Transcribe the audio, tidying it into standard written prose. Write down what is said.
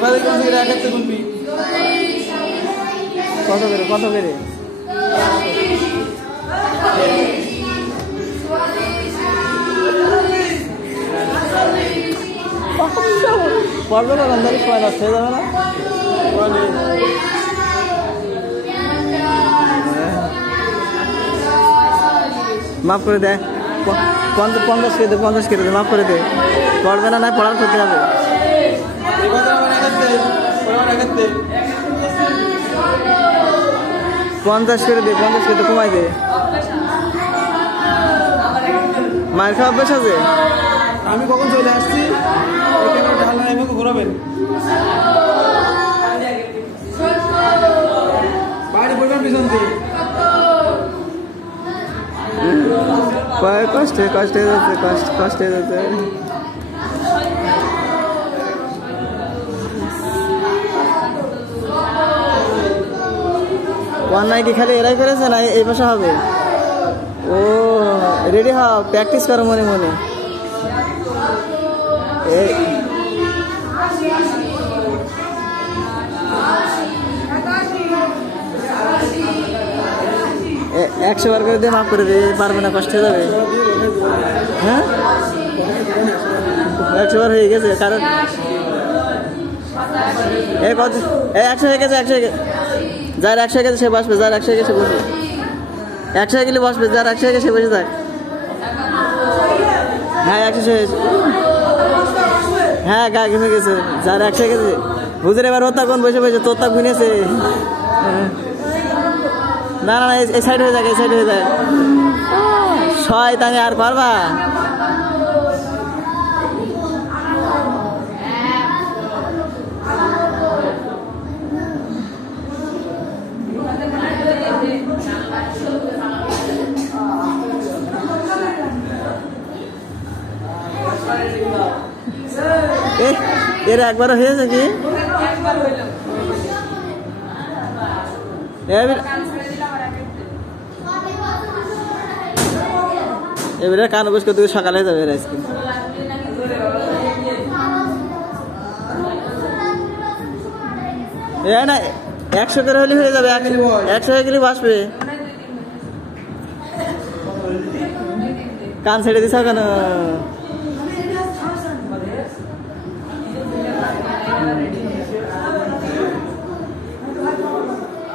কত করে কত করে পড়বে না রমজানি কয় নষ্ট হয়ে যাবে না মাফ করে দে 50 করে দে 50 করে দে মাফ করে দে পড়বে না না পড়ার করতে হবে 50 করে দে 50 করে কমাই দে মায়ের খাওয়া অভ্যাস আছে আমি কখন চলে আসছি ঘোরাবেন বাইরে পরিবার পিছন দিয়ে কষ্টে কষ্টে যাচ্ছে কষ্টে যাচ্ছে অন্যায় কি খালি এরাই করেছে না এই পাশে হবে ও রেডি হও প্র্যাকটিস করো মনে মনে একশো বার করে দিয়ে মাফ করে দিয়ে পারবে না কষ্ট হয়ে যাবে হ্যাঁ 100 বার হয়ে গেছে কারণ 100 হয়ে গেছে 100 যার 100 হয়ে গেছে সে বসবে যার 100 হয়ে গেছে বসবে 100 হয়ে গেলে বসবে যার 100 হয়ে গেছে বসে থাক হ্যাঁ 100 হয়ে গেছে হ্যাঁ গা ঘেমে গেছে যার 100 হয়ে গেছে হুজুর এবার ওর তখন বসে বসে তোর তাক ঘুনেছে না না এই সাইড হয়ে যায় এই সাইড হয়ে যায় শয়তানি আর পারবা এর একবার হয়েছে কি এবারে কান বস করতে সকালে যাবে আইসক্রিম না 100 করে হলে হয়ে যাবে 100 হয়ে গেলে বাসবে কান ছেড়ে দিছ কেন